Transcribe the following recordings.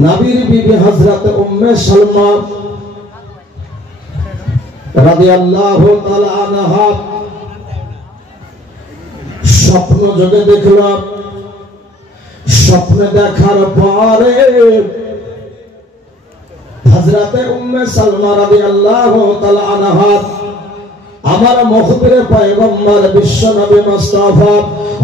নবীর বিবি হযরত উম্মে সালমা রাদিয়াল্লাহু তাআলা আনহা স্বপ্ন যোগে দেখলাম। স্বপ্নে দেখার পরে হযরত উম্মে সালমা রাদিয়াল্লাহু তাআলা আনহা আমার মুখবির পয়গম্বর বিশ্ব নবী মুস্তাফা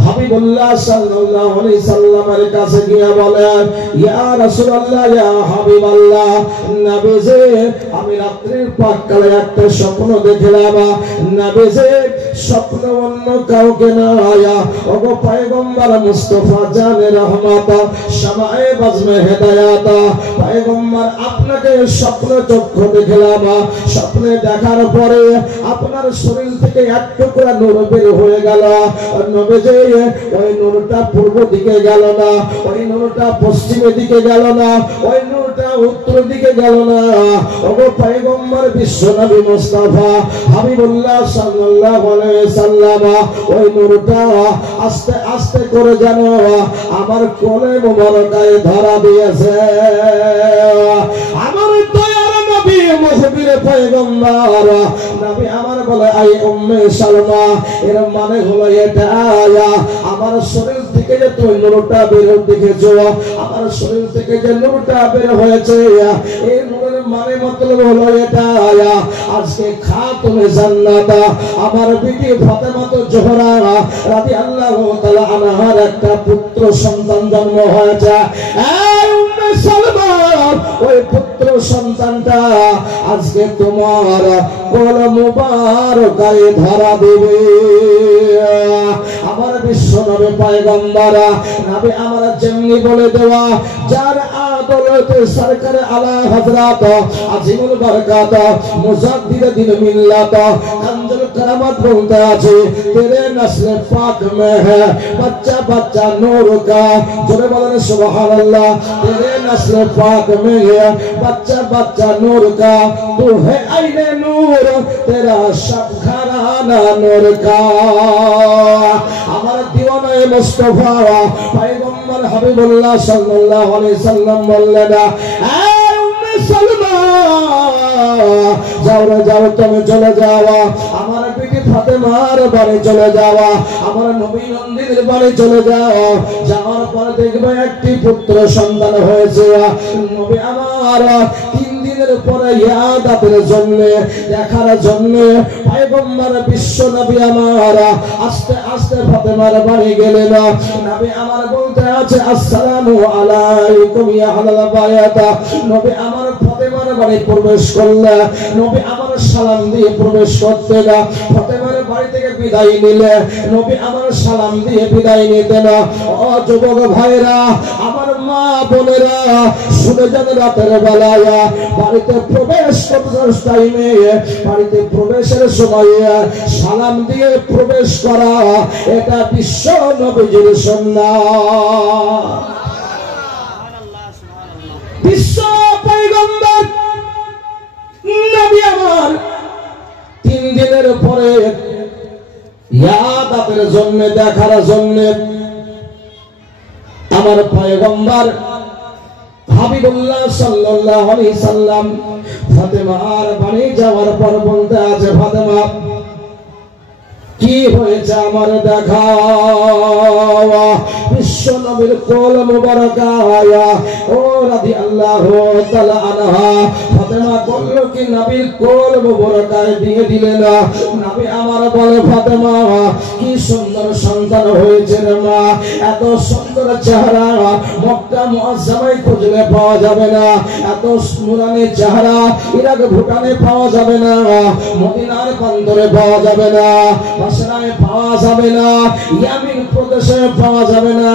হাবিবুল্লাহ সাল্লাল্লাহু আলাইহি সাল্লামের কাছে গিয়ে বলেন, ইয়া রাসূলুল্লাহ, ইয়া হাবিবাল্লাহ, নবীজি আমি রাত্রির পাককালে একটা স্বপ্ন দেখলাম। নবীজি স্বপ্ন অন্য কাউকে না আয়া ওগো পয়গম্বর মুস্তাফা জানে রহমত শামায়ে বাজমে হেদায়েত পয়গম্বর আপনাকে স্বপ্ন চক্ষু দেখলাম। স্বপ্নে দেখার পরে আপনার শরীর থেকে এক টুকরা নূর বের হয়ে গেল। নবীজি ওই নূরটা পূর্ব দিকে গেল না, ওই নূরটা পশ্চিমের দিকে গেল না, ওই নূরটা উত্তর দিকে গেল না। ওগো পয়গম্বর বিশ্ব নবী মুস্তাফা হাবিবুল্লাহ সাল্লাল্লাহু আলাইহি সাল্লাম ওই নূরটা আস্তে আস্তে করে যেন আমার কোলে মোবারকায় ধরা দিয়েছে। আমার দয়ার নবী মুহাম্মদ পয়গম্বর নবী আমার বলে, আই উম্মে সালমা, এর মানে হলো এটা আমার শরীর থেকে যে তুমি নূরটা বের দেখেছো, আমার শরীর থেকে যে নূরটা বের হয়েছে এই নূরের মানে মতলব হলো এটা আজকে খাতুনে জান্নাত আমার বিবি ফাতেমা জোহরা রাদিয়াল্লাহু তাআলা আনহার একটা পুত্র সন্তান জন্ম হয়েছে। এই উম্মে সালমা, ওই পুত্র সন্তানটা আজকে তোমার কোল মুবারকায় ধরা দেবে। আমার বিশ্ব নবী পয়গম্বর নবী আমার যেমনি বলে দেওয়া, যার আদলতে সরকার আলা হযরত আজিমুল বরকাত মুজাদ্দিদ দিন মিল্লাত কানজুল কারামাত বলতে আছে, তেরে নসলে পাক মে হ্যায় बच्चा बच्चा नूर का, जोरे बोलें सुबहानल्लाह, तेरे नस्ल पाक में है बच्चा बच्चा नूर का, तू है आईने नूर, तेरा सब घराना नूर का। हमारे दीवाना मुस्तफा पैगंबर हबीबुल्लाह सल्लल्लाहु अलैहि वसल्लम बोले ना, ऐ उम्मे सलमा जाओ रे जाओ, तुम चले जाओ हमारे बेटी फातिमार बारे चले जाओ, हमारे नबी नंदीर बारे चले जाओ। যাওয়ার পরে দেখবে একটি পুত্র সন্তান হয়েছে। নবী আমার 3 দিনের পরে ইয়াদাতের জন্য দেখার জন্য পয়গম্বর বিশ্ব নবী আমার আস্তে আস্তে ফাতেমার বাড়ি গেলেন। নবী আমার বলতে আছে, আসসালামু আলাইকুম ইয়া আহলাল বায়াত। নবী আমার ফাতেমার বাড়ি প্রবেশ করলে নবী আমার সালাম দিয়ে প্রবেশ করতে না, ফাতেমার বাড়ি থেকে বিদায় নিলে নবী আমার সালাম দিয়ে বিদায় নিতেন। ও যুবক ভাইরা, আমার মা বোনেরা শুনে যান, রাতের বেলায় বাড়িতে প্রবেশ করার টাইমে বাড়িতে প্রবেশের সময় সালাম দিয়ে প্রবেশ করা এটা বিশ্ব নবীজির সুন্নাত। বিশ্ব পয়গম্বর নবী আমার 3 দিনের পরে ইয়াদাতের জন্য দেখার জন্য আমার পয়গম্বর হাবিবুল্লাহ সাল্লাল্লাহু আলাইহি সাল্লাম ফাতেমার বাড়ি যাওয়ার পর বলতে আছে, ফাতেমা কি হয়েছে আমার দেখাও। বিশ্ব নবীর কোল মুবারকায়া ও রাদিয়াল্লাহু তাআলা আনহা ফাতেমা বলল কি নবীর কোল মুবারকায় দিয়ে দিলেন। নবী আমার বলে, ফাতেমা কি সুন্দর সন্তান হয়েছে রে মা, এত সুন্দর চেহারা মক্কা মুআজ্জামায় খুঁজলে পাওয়া যাবে না, এত নুরানি চেহারা ইরাক ভুটানে পাওয়া যাবে না, মদিনার প্রান্তরে পাওয়া যাবে না, বাসরায় পাওয়া যাবে না, ইয়ামিন প্রদেশে পাওয়া যাবে না।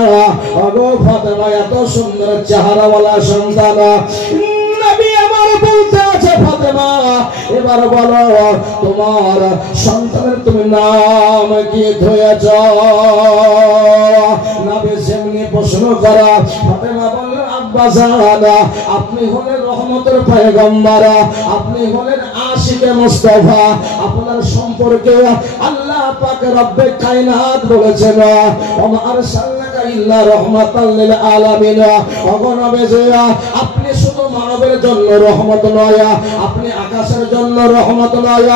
ওগো ফাতেমা, এত সুন্দর চেহারাওয়ালা সন্তান। নবী আমার বলতে আছে, ফাতেমা এবার বলো তোমার সন্তানের তুমি নাম কি ধরেছ? নবী যেমনি প্রশ্ন করা, ফাতেমা বলল, আব্বা জান আপনি হলেন রহমতের পয়গম্বর, আপনি হলেন আশিকে মুস্তাফা, আপনার সম্পর্কে আল্লাহ পাক রব্বে কায়নাত বলেছেন, ওমা আরসালনাকা ইল্লা রাহমাতাল লিল আলামিন। ওগো নবীজি, আপনি শুধু মানবের জন্য রহমত নয়, আপনি আকাশের জন্য রহমত নয়,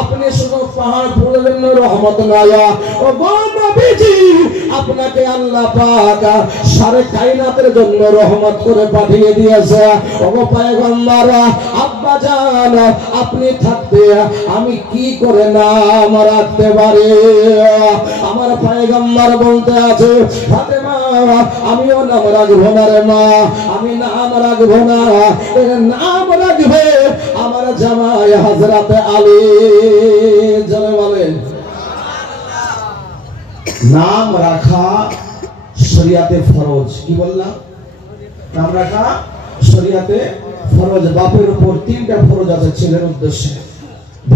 আপনি শুধু পাহাড় ফুলের জন্য রহমত নয়, ওগো নবীজি আপনাকে আল্লাহ পাক সারে কায়নাতের জন্য রহমত করে পাঠিয়ে দিয়েছে। ওগো পয়গম্বর, আব্বা জান আপনি থাকতে আমি কি করে নাম রাখতে পারি? আমার পয়গম্বর বলতে আছে, ফাতেমা আমিও নাম রাখবো না রে মা, আমি নাম রাখবো না, এর নাম রাখবে আমার জামাই হযরত আলী। জোরে বলেন। নাম রাখা শরিয়াতে ফরজ। কি বললাম? নাম রাখা শরিয়াতে ফরজ। বাপের উপর 3টা ফরজ আছে ছেলের উদ্দেশ্যে।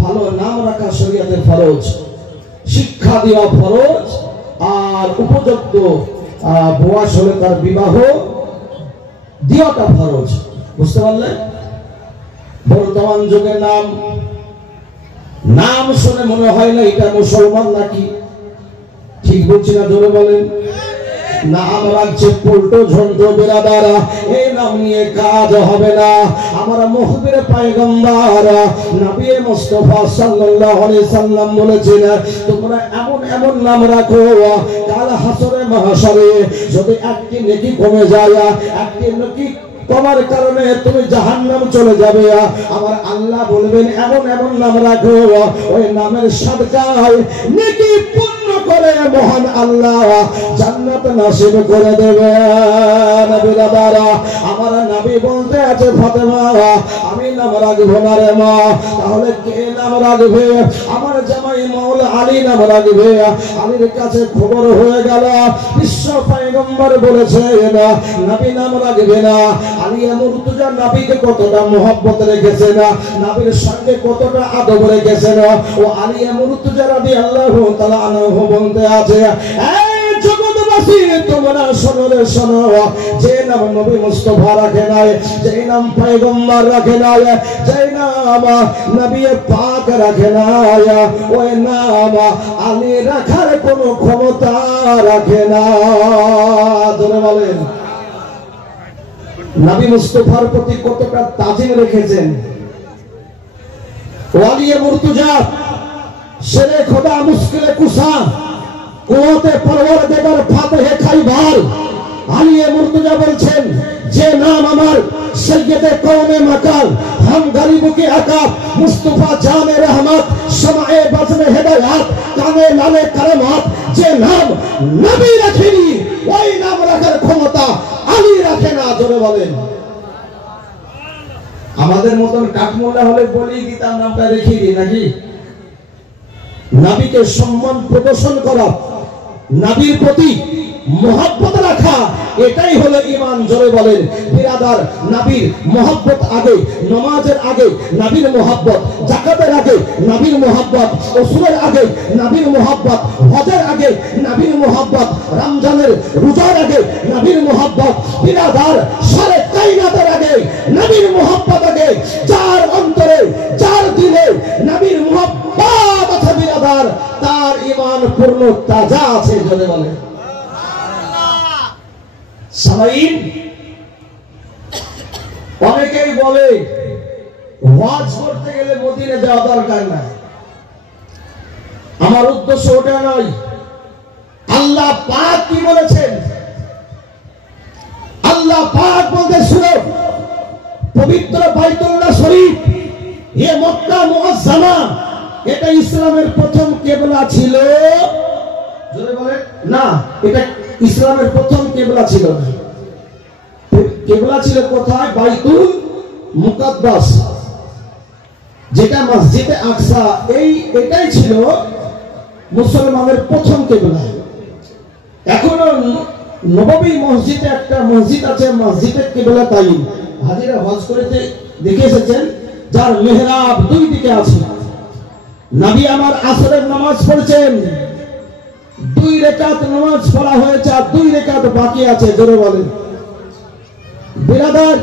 ভালো নাম রাখা শরিয়াতে ফরজ, শিক্ষা দেওয়া ফরজ, আর উপযুক্ত বয়স হলে তার বিবাহ দেওয়াটা ফরজ। বুঝতে পারলেন? বর্তমান যুগে নাম শুনে মনে হয় না এটা মুসলমান নাকি। ঠিক বলছি না? জোরে বলেন। নাম রাখছে পল্টো ঝন্টো বেরাদারা, এই নাম নিয়ে কাজ হবে না। আমার মুখবির পয়গম্বর নবী মুস্তাফা সাল্লাল্লাহু আলাইহি সাল্লাম বলেছেন, তোমরা এমন এমন নাম রাখো কাল হাসরে মাহশরে যদি একটি নেকি কমে যায়, একটি নেকি তোমার কারণে তুমি জাহান্নাম চলে যাবে, আমার আল্লাহ বলবেন এমন এমন নাম রাখো, ওই নামের সাদকায় নেকি পূর্ণ করে মহান আল্লাহ জান্নাত নসিব করে দেবেন। বিরাদারা, আমার নবী বলতে আছে, ফাতেমা আমি নাম রাখবো না রে মা, তাহলে কে নাম রাখবে? আমার জামাই মাওলা আলী নাম রাখবে। আলীর কাছে খবর হয়ে গেল, বিশ্ব পয়গম্বর বলেছেন নবী নাম রাখবে না। আলী মুর্তজা নবীকে কতটা মোহব্বত রেখেছেন, নবীর সঙ্গে কতটা আদব রেখেছেন। ও আলী মুর্তজা রাদিয়াল্লাহু তাআলা আনহু বলতে আছে, এই জগৎবাসী তোমরা শোনো রে শোনো, যে নাম নবী মুস্তাফা রাখে নাই, যে নাম পয়গম্বর রাখে নাই, যে নাম নবী পাক রাখে নাই, ওই নাম আলী রাখার কোনো ক্ষমতা রাখে না। জোরে বলেন। নবী মুস্তাফার প্রতি কতটা তাজিম রেখেছেন। ওয়ালি মুর্তজা শেরে খোদা মুশকিলে কুসা কুওয়াতে পরওয়ারদিগার ফাতেহে খাইবার আলী মুর্তজা বলছেন, যে নাম আমার সৈয়দে কওমে মাকাল হাম গরিবো কে আকাব মুস্তাফা জানে রহমত শমায়ে বজনে হেদায়াত কানে লালে কারামাত, যে নাম নবী রাখেনি ওই নাম রাখার ক্ষমতা আলী রাখে না। জোরে বলেন। আমাদের মতন কাঠমোলা হলে বলেই দিতাম নামটা রেখে দিই নাকি? নবীকে সম্মান প্রদর্শন করা, নবীর প্রতি মোহাব্বত রাখা, এটাই হলো ঈমান। জোরে বলেন। বিরাদার, নবীর মোহাব্বত আগে, নামাজের আগে নবীর মোহাব্বত, যাকাতের আগে নবীর মোহাব্বত, ওসুলের আগে নবীর মোহাব্বত, হজের আগে নবীর মোহাব্বত, রমজানের রোজার আগে নবীর মোহাব্বত। বিরাদার, সারে কায়নাতের আগে নবীর মোহাব্বত আগে। যার অন্তরে যার দিলে নবীর মোহাব্বত আছে বিরাদার, তার ঈমান পূর্ণ তাজা আছে। জোরে বলেন। সালাইন অনেকেই বলে ওয়াজ করতে গেলে মদিনা যাওয়া দরকার নাই। আমার উদ্দেশ্য ওটা নয়। আল্লাহ পাক কি বলেছেন? আল্লাহ পাক বলতে শুনো, পবিত্র বাইতুল্লাহ শরীফ, এ মক্কা মুআজ্জামা, এটা ইসলামের প্রথম কিবলা ছিল। জোরে বলেন না, এটা ইসলামের প্রথম কিবলা ছিল না। কিবলা ছিল কোথায়? বাইতুল মুকাদ্দাস, যেটা মসজিদে আকসা, এটাই ছিল মুসলমানের প্রথম কিবলা। এখনো নববী মসজিদে একটা মসজিদ আছে, মসজিদের কিবলা তাই হাজিরা হজ করতে দেখে এসেছেন, যার মেহরাব দুই দিকে আছে। নবী আমার আসরের নামাজ পড়ছেন, 2 রাকাত নামাজ পড়া হয়েছে, আর 2 রাকাত বাকি আছে। জোরে বলেন। বিরাদার,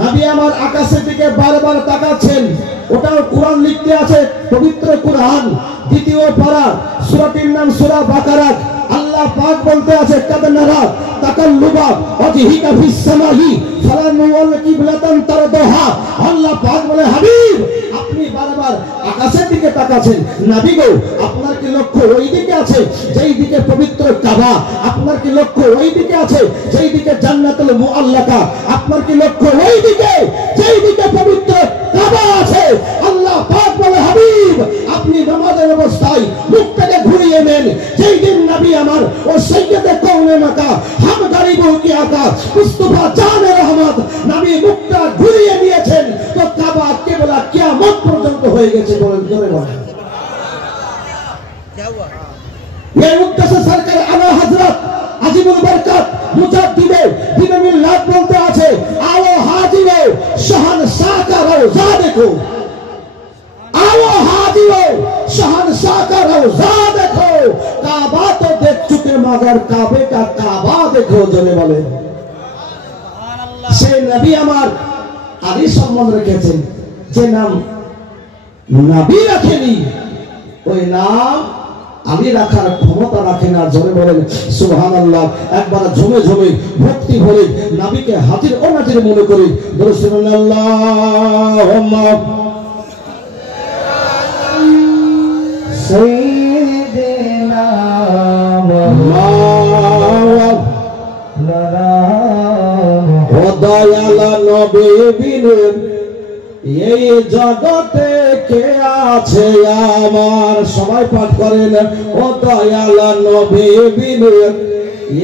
নবী আমার আকাশের দিকে বারবার তাকাচ্ছেন, ওটাও কোরআন লিখতে আছে, পবিত্র কোরআন 2য় পারা, সূরাটির নাম সূরা বাকারা। আল্লাহ আল্লাহ পাক বলতে আছে কাদনারা তাকাল্লুবা ওয়াজহিকা ফিস সামাহি ফালানুওয়াল কিবলাতান তারদাহা। আল্লাহ পাক বলে হাবিব আপনি বারবার আকাশের দিকে তাকাচ্ছেন, নবী গো আপনার কি লক্ষ্য ওই দিকে আছে যেই দিকে পবিত্র কাবা? আপনার কি লক্ষ্য ওই দিকে আছে যেই দিকে জান্নাতুল মুআল্লাকা? আপনার কি লক্ষ্য ওই দিকে যেই দিকে পবিত্র কাবা আছে? আল্লাহ পাক বলে হাবিব আপনি নামাজের অবস্থায় মুখটাকে ঘুরিয়ে নেন। যেই দিন নবী আমার ও সাইয়্যিদে কওমে মাকা হাম গরিবু কি আকা মুস্তাফা জানে রহমত নবী মুখটা ঘুরিয়ে নিয়েছেন তো কাবা কিবলা কিয়ামত পর্যন্ত হয়ে গেছে। বলেন জোরে বলেন क्या हुआ? ये उद्देश्य सरकार आला हजरत আজিবুল বরকত মুজাদ্দিদে দ্বীন মিল্লাত বলতে আছে आओ हाजिरो शहंशाह का रोजा देखो, आओ हाजिरो शहंशाह का रोजा देखो। काबा तो देख चुके मगर काबे का काबा देखो। জোরে বলে সে নবী আমার আলী সম্মান রেখেছেন যে নাম নবী রাখেনি ওই নাম আলী রাখার ক্ষমতা রাখে না। জোরে বলেন সুবহানাল্লাহ। একবার ঝুমে ঝুমে ভক্তি ভরে নবীকে হাজির ও নাজির মনে করি। আল্লাহুম্মা সাইয়্যিদিনা মাওলানা ও দয়াল নবী বিনে এই জগতে কে আছে আমার? সবাই পাঠ করেন ও দয়াল নবী বিনে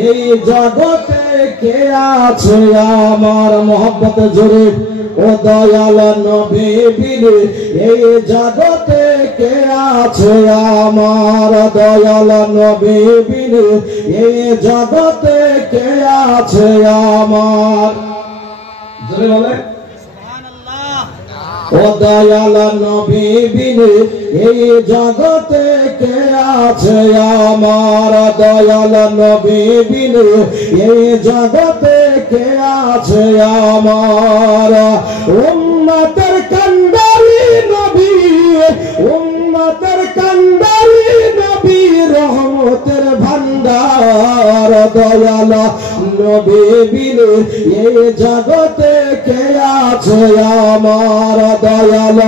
এই জগতে কে আছে আমার? মোহব্বতে জোরে ও দয়াল নবী বিনে এই জগতে কে আছে আমার? দয়াল নবী বিনে এই জগতে কে আছে আমার? জোরে বলে ও দয়াল নবী বিনে এই জগতে কে আছে আমার? দয়াল নবী বিনে এই জগতে কে আছে আমার? উম্মতের কান্ডারি নবী, উম্মতের কান্ডারি নবী রহমতের ভান্ডার। দয়াল নবী বিনে এই জগতে কে আছে আমার? দয়াল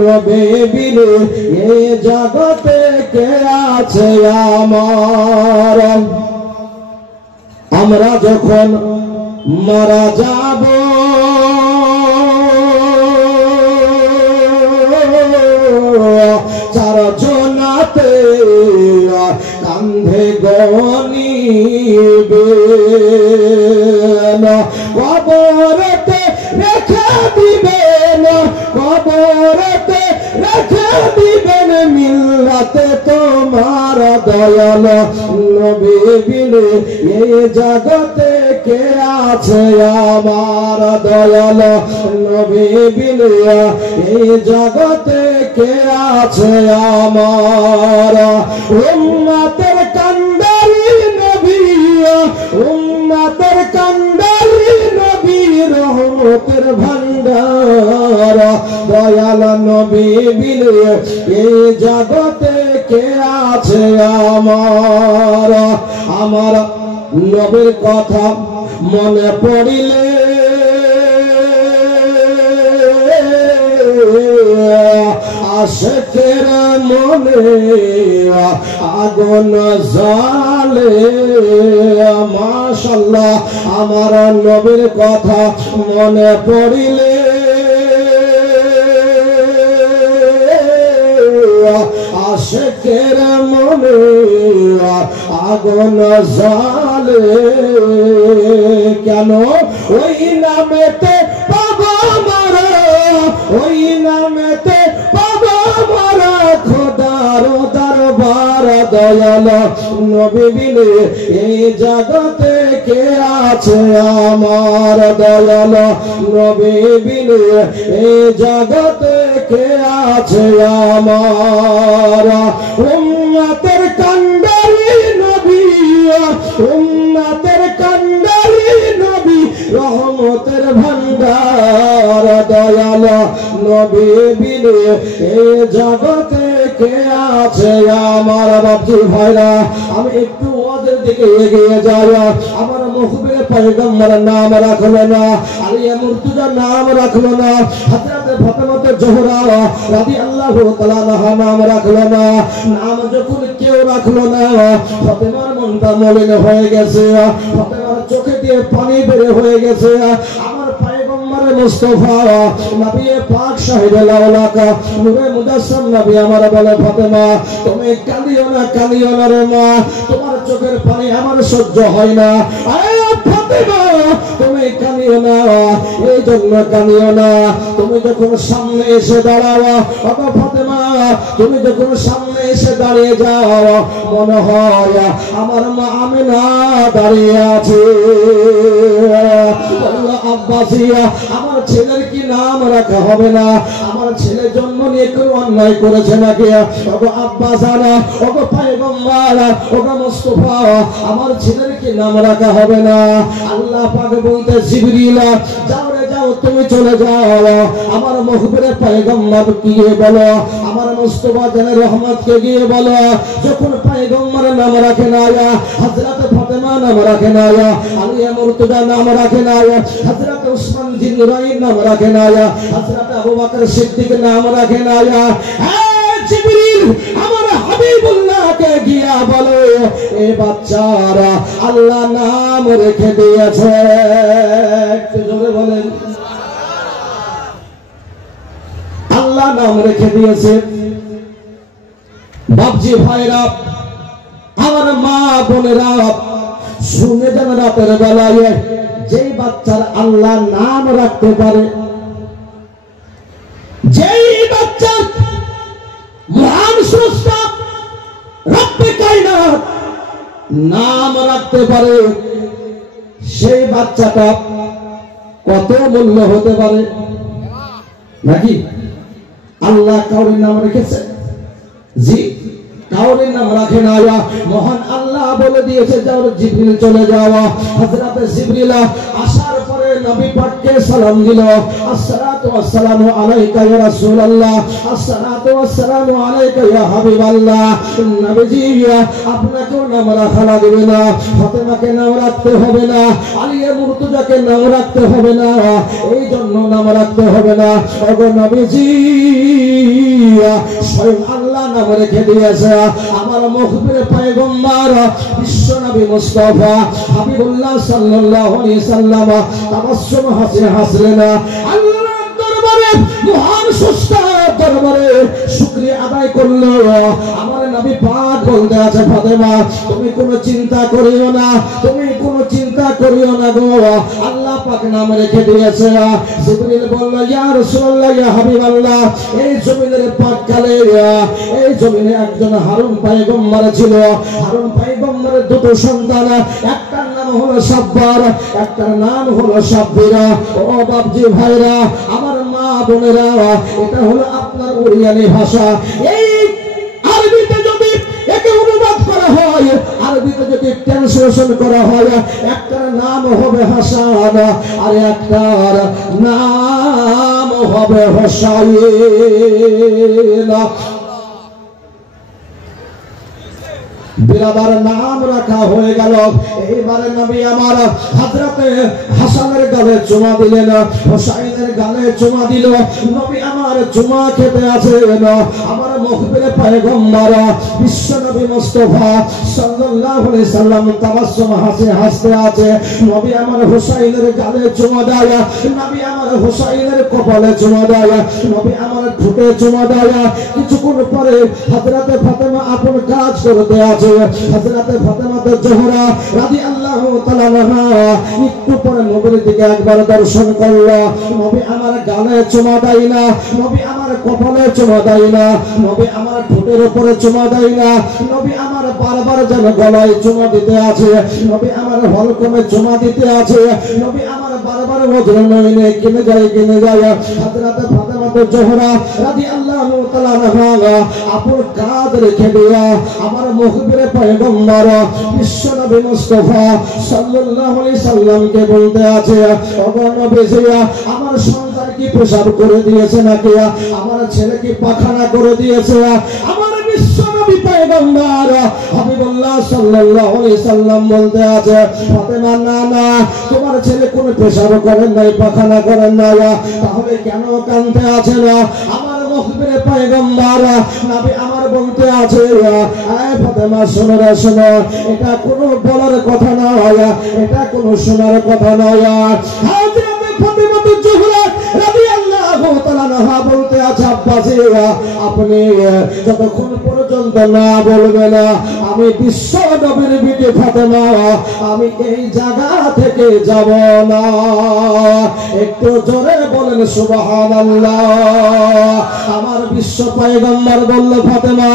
নবী বিনে এই জগতে কে আছে আমার? আমরা যখন মারা যাব চারজনাতে কান্ধে গনিবে কবরতে রেখে দিবেন, কবরতে রেখে দিবেন মিল্লাতে তোমার। দয়াল নবী বিনে এই জগতে কে আছে আমার? দয়াল নবী বিনে এই জগতে কে আছে আমার? উম্মতের কান্ডারি নবী, উম্মতের কান্ডারি নবী রহমতের ভান্ডার। দয়াল নবী বিনে এই জগতে কে আছে আমার? আমার নবীর কথা মনে পড়িলে আশিকের মনে আগুন জ্বালে। মাশাআল্লাহ আমার নবীর কথা মনে পড়িলে আশিকের মনে আগুন জ্বালে। কেন? ওই নামেতে পাবো মারা, ওই নামেতে পাবো মারা খোদার দরবার। দয়াল নবী বিনে এই জগতে কে আছে আমার? দয়াল নবী বিনে এই জগতে কে আছে আমার? উম্মতের কান্ডারি নবী, উম্মতের কান্ডারি নবী রহমতের ভান্ডার। দয়াল নবী বিনে এই জগতে কে আছে আমার বাপজি ভাইরা? আমি একটু ওদের দিকে এগিয়ে যাই, আমার মুখবির পয়গম্বরের নাম রাখলো না, আলিয়া মুর্তজার নাম রাখলো না, হযরত ফাতেমা জোহরা রাদিয়াল্লাহু তাআলা আনহা নাম রাখলো না। নাম যখন কেউ রাখলো না, ফাতেমার মনটা মলিন হয়ে গেছে, ফাতেমার চোখে দিয়ে পানি বের হয়ে গেছে। আমার পয়গম্বর মুস্তাফা নবী পাক সাহেবে লাউলাকা নূরে মুজাসসাম নবী আমার বলে, ফাতেমা তুমি কাঁদিও না রে মা, তোমার চোখের পানি আমার সহ্য হয় না। আরে ফাতেমা তুমি কাঁদিও না, এই জন্য কাঁদিও না, তুমি যখন সামনে এসে দাঁড়াও, বাবা ফাতেমা তুমি যখন সামনে এসে দাঁড়িয়ে যাও, মনে হয় আমার মা আমিনা দাঁড়িয়ে আছে। আব্বাসিয়া আমার ছেলের কি নাম রাখা হবে না? আমার ছেলে জন্ম নিয়ে কোনো অন্যায় করেছে নাকি? ওগো আব্বাসানা, ওগো পয়গম্বর, ওগো মুস্তাফা, আমার ছেলের কি নাম রাখা হবে না? আল্লাহ পাক বলতে, জিবরিল যাও রে যাও, তুমি চলে যাও, আমার মুখবিরে পয়গম্বর গিয়ে বলো, আমার মুস্তাফা জানের রহমতকে গিয়ে বলো, যখন পয়গম্বরের নাম রাখে না, হযরত ফাতেমা নাম রাখে না, আলিয়া মুর্তজা নাম রাখে না, হযরত উসমান জিন্নুরাইন নাম রাখে না, হযরত আবু বকর সিদ্দিক নাম রাখে না, জিবরিল আমার হাবিবুল্লাহকে গিয়া বলো, এই বাচ্চারা আল্লাহ নাম রেখে দিয়েছে। একটু জোরে বলেন, আল্লাহ নাম রেখে দিয়েছে। বাপজি ভাইরা, আমার মা বোনেরা শুনে যান, রাতের বেলায় যেই বাচ্চার আল্লাহ নাম রাখতে পারে, যেই বাচ্চার মহান স্রষ্টা রব্বে কায়নাত নাম রাখতে পারে, সেই বাচ্চাটা কত মূল্য হতে পারে নাকি? আল্লাহ কাউরির নাম রেখেছে? জি, কাউরির নাম রাখে না। মহান আল্লাহ বলে দিয়েছে, যাও জিবরিল চলে যাওয়া। হযরত জিবরিল আসার পরে নবী পাককে সালাম দিল, আসসালাতু ওয়াসসালামু আলাইকা ইয়া রাসূলুল্লাহ, আসসালাতু ওয়াসসালামু আলাইকা ইয়া হাবিবাল্লাহ। নবীজি আপনাকেও নাম রাখা লাগবে না, ফাতেমাকে নাম রাখতে হবে না, আলিয়া মুর্তজাকে নাম রাখতে হবে না, এই জন্য নাম রাখতে হবে না। ওগো নবীজি স্বয়ং আল্লাহ নাম রেখে দিয়েছে। আমার মুখবির পয়গম্বর বিশ্ব নবী মুস্তাফা হাবিবুল্লাহ সাল্লাল্লাহু আলাইহি সাল্লাম তাবাসসুম হাসি হাসলেন, আল্লাহর দরবারে মহান স্রষ্টার দরবারে শুকরিয়া আদায় করলো। আমার নবী পাক বলতে আছে, ফাতেমা তুমি কোনো চিন্তা করিও না, তুমি কোনো চিন্তা করিও না গো, আল্লাহ পাক নাম রেখে দিয়েছে। জিবরিল বলল, ইয়া রাসূলুল্লাহ, ইয়া হাবিবাল্লাহ, এই জমিনের পাককালে এই জমিনে একজন হারুন পয়গম্বর ছিল। হারুন পয়গম্বরের দুটো সন্তান, একটার নাম হলো সাব্বার, একটার নাম হলো সাব্বিরা। ও বাপজি ভাইরা, আমার মা বোনেরা, এটা হলো আপনার ওড়িয়ানি ভাষা। এই আরবিতে যদি একে অনুবাদ করা হয়, আরবিতে যদি ট্রান্সলেশন করা হয়, একটার নাম হবে হাসান আর একটার নাম হবে হোসাইন। বিরাদার নাম রাখা হয়ে গেল। এইবারে নবী আমার হযরতে হাসানের গালে চুমা দিলেন, হোসাইনের গালে চুমা দিল। নবী আমার চুমা খেতে আছেন, আমার মুখবিরে পয়গম্বর বিশ্ব নবী মুস্তাফা সাল্লাল্লাহু আলাইহি সাল্লাম তাবাসসুম হাসি হাসতে আছে। নবী আমার হোসাইনের গালে চুমা দেয়, নবী আমার হোসাইনের কপালে চুমা দেয়, নবী আমার ঠোঁটে চুমা দেয়। কিছুক্ষণ পরে হযরতে ফাতেমা আপন কাজ করতে আছে। হযরতে ফাতেমা জোহরা রাদিয়াল্লাহু তাআলা আনহা একটু পরে নবীর দিকে একবার দর্শন করল। নবী আমার গালে চুমা দেয় না, নবী আমার কপালে চুমা দেয় না, নবী আমার ঠোঁটের উপরে চুমা দেয় না, নবী আমার বারবার যেন গলায় চুমা দিতে আছে, নবী আমার হলকমে চুমা দিতে আছে, নবী আমার বারবার বজ্রনয়নে কিনে যায়। হযরতে ফাতেমা জোহরা রাদিয়াল্লাহু তাআলা আনহা আপন কাঁধ রেখে দিয়া আমার মুখবিরে পয়গম্বর বিশ্ব নবী মুস্তাফা সাল্লাল্লাহু আলাইহি সাল্লামকে বলতে আছে, ওগো নবীজি, আমার সন্তান কি পেশাব করে দিয়েছে নাকি? আমার ছেলে কি পায়খানা করে দিয়েছে? আমার বিশ্বনবী পয়গম্বর হাবিবুল্লাহ সাল্লাল্লাহু আলাইহি সাল্লাম বলতে আছে, ফাতেমা না না, তোমার ছেলে কোনো পেশাব করেন নাই, পায়খানা করেন না, তাহলে কেন কাঁদতে আছে না? আমার মুখবির পয়গম্বর নবী আমার বলতে আছে, আয় ফাতেমা শোনো রে শোনো, এটা কোনো বলার কথা নয়, এটা কোনো শোনার কথা নয়। হযরত ফাতেমা জোহরা রাদিয়াল্লাহু তাআলা আনহা বলতে আছে, আব্বাজি আপনি যতক্ষণ পর্যন্ত না বলবেন আমি বিশ্ব নবীর বিটি ফাতেমা আমি এই জায়গা থেকে যাব না। একটু জোরে বলেন সুবহানাল্লাহ। আমার বিশ্ব পয়গম্বর বলল, ফাতেমা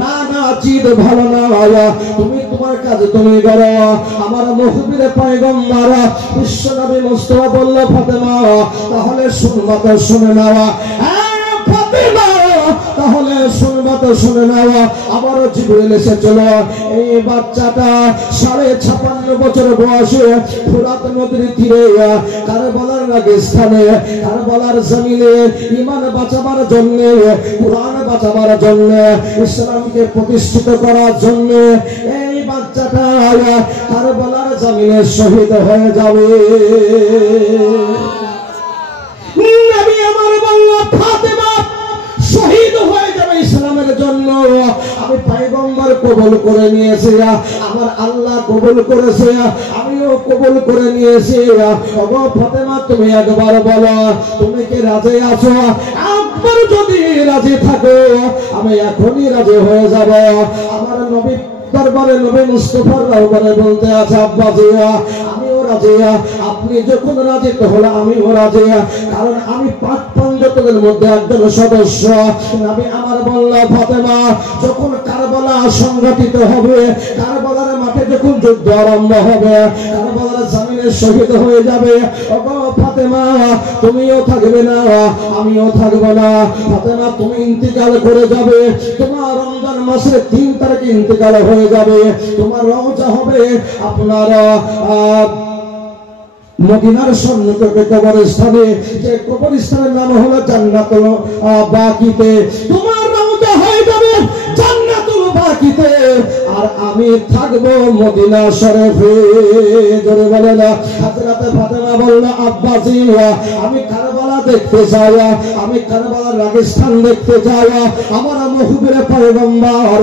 না না, জিদ ভালো না, তুমি তোমার কাজ তুমি করো। আমার মুখবির পয়গম্বর বিশ্ব নবী মুস্তাফা বলল, ফাতেমা তাহলে শুনবা তো শুনে নাও, ফাতেমা তাহলে শুনবা তো শুনে নাও। আবারও জিবরিল এসেছিল, এই বাচ্চাটা 56.5 বছর বয়সে ফুরাত নদীর তীরে কারবালার রাগিস্তানে কারবালার জমিনে ঈমান বাঁচাবার জন্য, কুরআন বাঁচাবার জন্য, ইসলামকে প্রতিষ্ঠিত করার জন্য এই বাচ্চাটা কারবালার জমিনে শহীদ হয়ে যাবে। নবী আমার বলল, ফাতেমা শহীদ হয়ে যাবে ইসলামের জন্য। আমি পয়গম্বর কবুল করে নিয়েছি, আমার আল্লাহ কবুল করেছে, আমিও কবুল করে নিয়েছি। ওগো ফাতেমা তুমি একবার বলো, তুমি কি রাজি আছো? একবার যদি রাজি থাকো আমি এখনই রাজি হয়ে যাব। আমার নবী দরবারে নবী মুস্তাফার দরবারে বলতে আছে, আব্বাজি আমিও রাজি, আপনি যখন রাজি তাহলে আমিও রাজি, কারণ আমি পাক পঞ্চতনের মধ্যে একজন সদস্য। নবী আমার বলল, ফাতেমা যখন কারবালা সংগঠিত হবে, কারবালার মাঠে যখন যুদ্ধ আরম্ভ হবে, কারবালার জমিনে শহীদ হয়ে যাবে, ওগো ফাতেমা তুমিও থাকবে না আমিও থাকব না। ফাতেমা তুমি ইন্তিকাল করে যাবে, তোমার রমজান মাসের 3 তারিখে ইন্তিকাল হয়ে যাবে, তোমার রওজা হবে আপনার মদিনার সন্নিকটে কবরস্থানে, যে কবরস্থানের নাম হলো জান্নাতুল বাকিতে। তোমার রওজা হয়ে যাবে জান্নাতুল বাকিতে, আর আমি থাকবো মদিনা শরীফে। জোরে বলে না। হযরত ফাতেমা বলল, আব্বাজি আমি কারবালা দেখতে চাই, আমি কারবালার রাগিস্তান দেখতে চাই। আমার মুখবির পয়গম্বর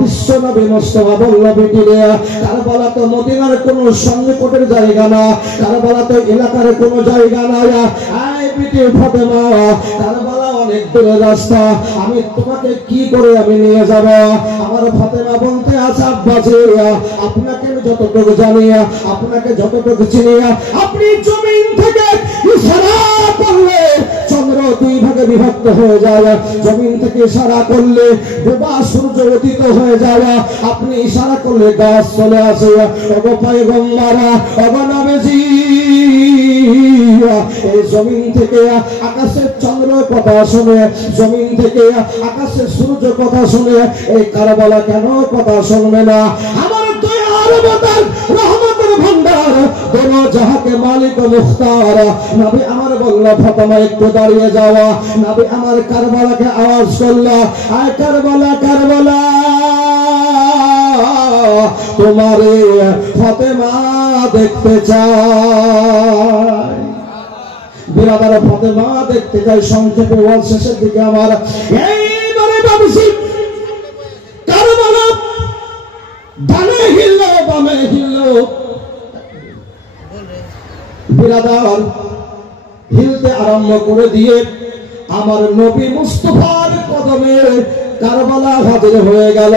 বিশ্ব নবী মুস্তাফা বলল, বেটি রে কারবালা তো মদিনার কোনো সন্নিকটের জায়গা না, কারবালা তো এলাকার কোনো জায়গা নাই। আয় বেটি ফাতেমা, কারবালা অনেক দূরের রাস্তা, আমি তোমাকে কি করে আমি নিয়ে যাব? আমার ফাতেমা বলতে আছে, আব্বাজি আপনাকে যতটুকু জানি, আপনাকে যতটুকু চিনি, আপনি জমিন থেকে ইশারা করলে চন্দ্র 2 ভাগে বিভক্ত হয়ে যায়, জমিন থেকে ইশারা করলে ডোবা সূর্য উদিত হয়ে যায়, আপনি ইশারা করলে গাছ চলে আসে। ওগো পয়গম্বর, ওগো নবীজি, এই জমিন থেকে আকাশের চন্দ্র কথা শুনে, জমিন থেকে আকাশের সূর্য কথা শুনে এই কারবালা কেন কথা শুনবে না? আমার দয়ার অবতার রহমতের ভান্ডার দোনো জাহাকে মালিক ও মুখতার নবী আমার বলল, ফাতেমা একটু দাঁড়িয়ে যাওয়া। নবী আমার কারবালাকে আওয়াজ করল, আয় কারবালা কারবালা, তোমারে ফাতেমা দেখতে চাই। বিরাদার ফাতেমা দেখতে চাই। সংক্ষেপে ওয়াজ শেষের দিকে আমার এইবারে বাবুজি কারবালা ডানে হিলল বামে হিলল, বিরাদার হিলতে আরম্ভ করে দিয়ে আমার নবী মুস্তাফার কদমে কারবালা হাজির হয়ে গেল।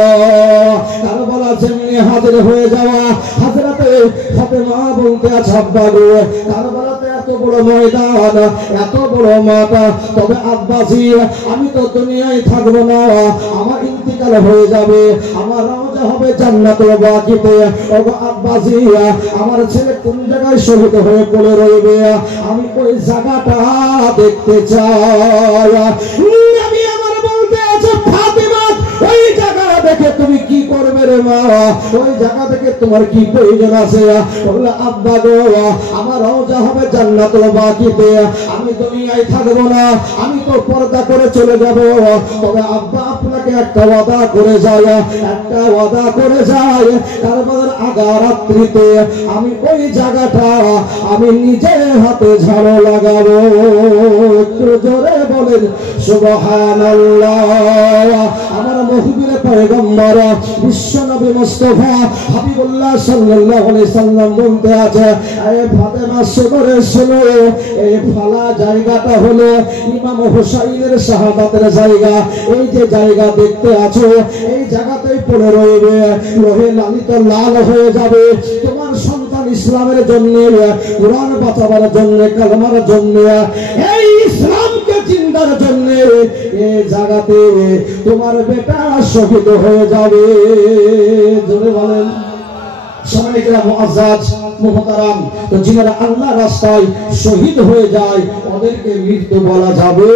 কারবালা যেমনি হাজির হয়ে যাওয়া, হযরতে ফাতেমা বলতে আছে, আব্বা গো কারবালাতে এত বড় ময়দান, এত বড় মাঠ, তবে আব্বাজি আমি তো দুনিয়ায় থাকবো না, আমার ইন্তিকাল হয়ে যাবে, আমার রওজা হবে জান্নাতুল বাকিতে। ওগো আব্বাজি আমার ছেলে কোন জায়গায় শহীদ হয়ে পড়ে রইবে, আমি ওই জায়গাটা দেখতে চাই। নবী আমার বলতে আছে, ফাতেমা ওই জায়গা দেখে তুমি কি করবে রে মা? ওই জায়গা থেকে তোমার কি প্রয়োজন আছে? বলল আব্বা গো আমার রওজা হবে জান্নাতুল বাকিতে, আমি দুনিয়ায় থাকবো না, আমি তো পর্দা করে চলে যাব। তবে আব্বা আপনাকে একটা ওয়াদা করে যায়, একটা ওয়াদা করে যায়, কারবালার আগা রাত্রিতে আমি ওই জায়গাটা আমি নিজে হাতে ঝাড়ু লাগাবো। একটু জোরে বলেন সুবহানাল্লাহ। আমার মহবুবে পয়গম্বর বিশ্বনবী মুস্তাফা হাবিবুল্লাহ সাল্লাল্লাহু আলাইহি সাল্লাম বলতে আছে, এ ফাতেমা শোনো শোনো, এই ফালা জায়গাটা হলো ইমাম হুসাইনের শাহাদাতের জায়গা। এই যে জায়গা দেখতে আছো, এই জায়গাতেই পড়ে রইবে, লোহে লালিত লাল হয়ে যাবে। তোমার সন্তান ইসলামের জন্য, কোরআন বাঁচাবার জন্য, কালেমার জন্য, এই ইসলামকে জিন্দার জন্য এই জায়গাতে তোমার বেটা শহীদ হয়ে যাবে। জোরে বলেন সম্মানিতরা মুআজ্জাজ মুহতারাম। তো যারা আল্লাহর রাস্তায় শহীদ হয়ে যায় ওদেরকে মৃত্যু বলা যাবে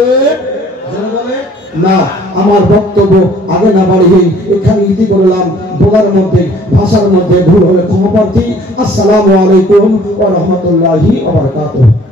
না। আমার বক্তব্য আগে না বাড়িয়ে এখানে ইতি করলাম। বলার মধ্যে ভাষার মধ্যে ভুল হলে ক্ষমা প্রার্থী। আসসালামু আলাইকুম ওয়া রাহমাতুল্লাহি ওয়া বারাকাতুহু।